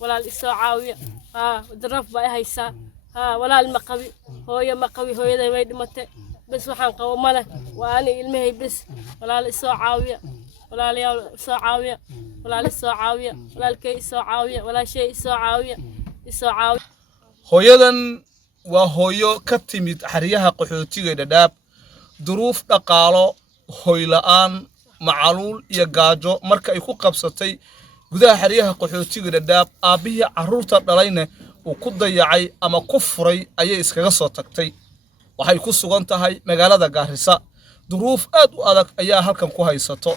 ولا الإسوا عاوية ودرف بقى هيسا ولا المقوي هو يدا ما يدمته بس وحن قومله وأنا المهي بس ولا الإسوا عاوية ولا الإسوا عاوية ولا الإسوا عاوية ولا الكي إسوا عاوية ولا شيء إسوا عاوية إسوا عاوية hooyadan waa hooyo ka timid xariyaha qaxootiga Dadaab duruuf dhaqaalo hooy la'aan macaluul iyo gaajo marka ay ku qabsatay gudaha xariyaha qaxootiga Dadaab aabihii caruurta dhalayna uu ku dayacay ama ku furay ayay iskaga soo tagtay waxay ku sugan tahay magaalada Gaarisa duruuf aad u adag ayaa halkan ku haysato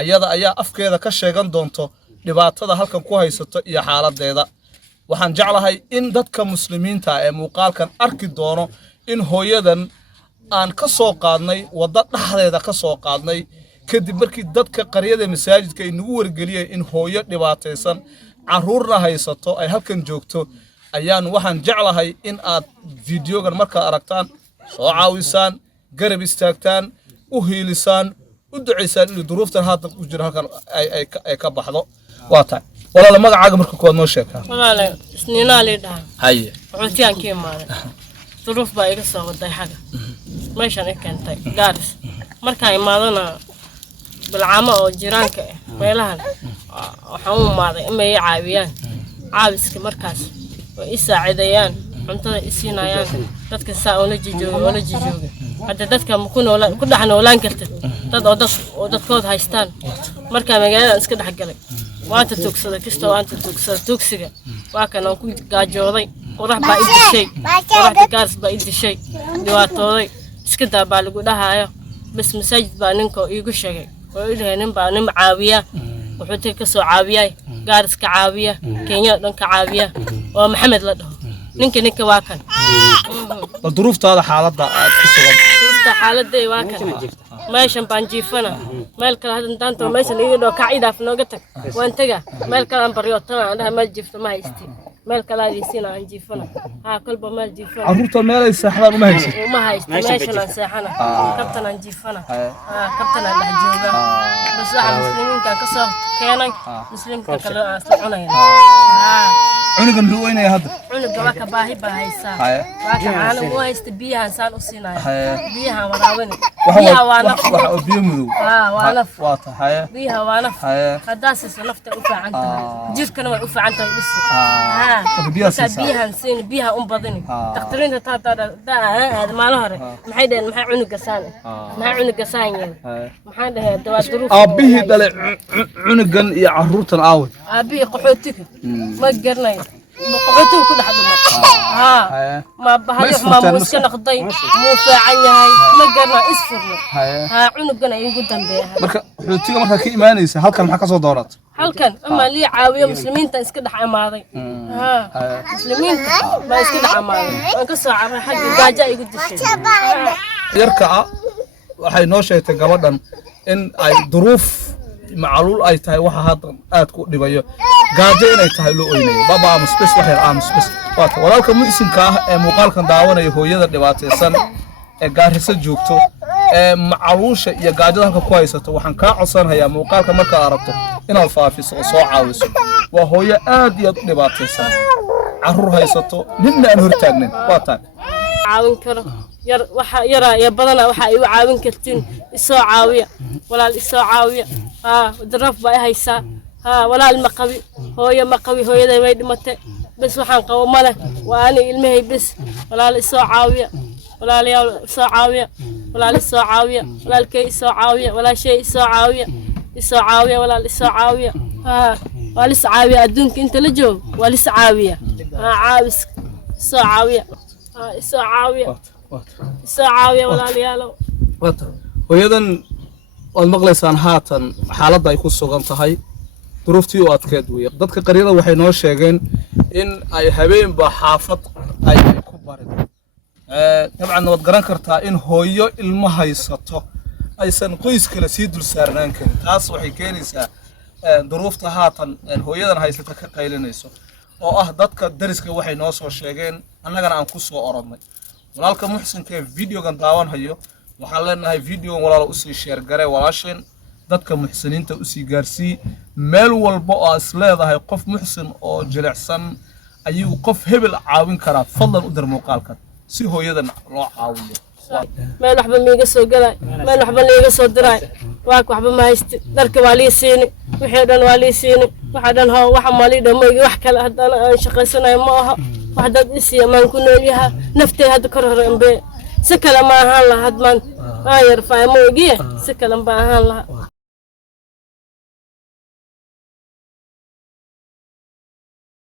ayada ayaa afkeeda ka sheegan doonto dhibaatada halkan ku haysato iyo xaaladeeda waxaan jeclahay in dadka muslimiinta ee muuqaalkan arki doono in hooyadan aan ka soo qaadnay wada dhaxdeeda ka soo qaadnay kadib markii dadka qariyada masaajidka ay nagu wargeliyeen in hooyo dhibaataysan caruurna haysato ay halkan joogto ayaan waxaan jeclahay in aad fiidiyogan marka aragtaan soo caawisaan garab istaagtaan u hiilisaan u duceysaan in duruuftan hadda u jira halkan ay ka baxdo waa tahay walaal magacaaga marka kood noo sheekaa walaal isniina leedahay haye wuxuu kii maaday duruuf baa iga soo waday xaga meeshan ay keentay Gaaris marka ay maadana bilcaamo oo jiraanka meelahan waxaan u maaday in ay caawiyaan caawiska markaas oo i saacidayaan cuntada isiinayaan dadka saa oo la jijooga hadda dadka ku dhex noolaan kartid dad oo dadkood haystaan marka magaalada iska dhex galay waanta tugsada kisto waanta tugsada tugsiga waa kan aan ku gaajooday qorax baa i dishay qoraxda Gaaris baa i dishay dhibaatooday iska daabaa lagu dhahayo bas masaajid baa ninka iigu sheegay oo ilaahay nin baa nin caawiya wuxuu tii ka soo caawiyay Gaaris ka caawiya Kenya dhan ka caawiya oo Maxamed la dhaho ninka waa kan duruuftaada xaaladda aad ku sugan xaaladday waa kan meeshan baan jiifana meel kale hadan taanto meeshan iga dhoo kacida nooga tag waan taga meel kale aan baryootana aan dhahay ma jiifto ma haysti meel kale ay siina aan jiifana kolba meel jiifana caruurta meel ay seexdaan uma haysto meeshan aan seexana kabtan aan jiifana kabtan aan dhex jooga bas waxa muslimiinta ka soo keenay muslimka kale aan isla cunayna cunugan buu weynay hadda cunuga waa ka baahi baa haysaa waa ka caano u haysta biyahan saan u siinayo biyahan waraabani biyaha waa naf waxa biyo madow waa naf waa tahay biyaha waa naf hadaas nafta u fiican tahay jirkana way u fiican tahay dhis biyahan siin biyaha u badani taqtiriinta taata maal hore maxay dhaheen maxay cunuga saan maxay dhaheen dawaa duruuf aabihii dhalay cunugan iyo caruurtan aaway aabihii qaxootiga ma garanay qaxootiga ku dhex dhumay ما بهاي ما مسكنا خضي مو فاعل هاي ما قرنا اسفر عنقنا يقول دنبه marka xultiga marka ka iimaanaysa halkan maxaa ka soo doorat halkan ama li caawiyo muslimiinta iska dhax amaaday muslimiinta ma iska dhax amaaday aan ka soo caray xagga gaaja igu dishay yarka waxay noo sheegtay gabadhan in ay duruuf macaluul ay tahay waxa hadda aad ku dhibayo gaajo inay tahay loo oynay baba am space waxay am space waxa walaalka muisinka ah ee muuqaalkan daawanaya hooyada dhibaataysan ee Gaarisa joogto ee macaluusha iyo gaajada halka ku haysato waxaan ka codsanayaa muuqaalka marka aad aragto inaad faafiso oo soo caawiso waa hooyo aad iyo dhibaataysan caruur haysato ninna aan hortaagnin waa taan caawin karo yar waxa yara badana waxa ay u caawin kartiin isoo caawiya walaal isoo caawiya daraf baa haysaa walaal maqawi hooyada way dhimatay bas waxaan qabo male waa ani ilmahay bas walaal isoo caawiya walaalayaal isoo caawiya walaal isoo caawiya walaalkay isoo caawiya walaashay isoo caawiya walaal isoo caawiya waa lis caawiya adduunka inta la joogo waa lis caawiya caawis isoo caawiya isoo caawiya walaalayaal hooyadan waad maqlaysaan haatan xaaladda ay ku sugan tahay duruuftii oo adkeed weey dadka qariyada waxay noo sheegeen in ay habeenba xaafad ay ku barido tabcan wad garan kartaa in hooyo ilmo haysato aysan qoys kale sii dul saarnaan karin taas waxay keenaysaa duruufta haatan hooyadan haysata ka qaylinayso oo ah dadka dariska waxay noo soo sheegeen annagana aan ku soo orodnay walaalka muxsinka videogan daawan hayo waxaan leenahay videogan walaal u sii share garay walaasheen dadka muxsiniinta u sii gaarsii meel walba oo is leedahay qof muxsin oo jilicsan ayuu qof hebel caawin karaa fadlan u dir muuqaalkan si hooyadan loo caawiyo meel waxba miiga soo galay meel waxba liiga soo diray waa waxba ma haysti darka waa lii siini wixii dhan waa lii siini waxa dhan hoo waxa maalii dhamaygi wax kale haddana aan shaqaysanayo ma aha wax dad isiya maan ku nool yahay naftay hadda kor hore ambe si kale ma ahaan lahaa had maanta aan yar fahmo ogiye si kale ma ahaan lahaa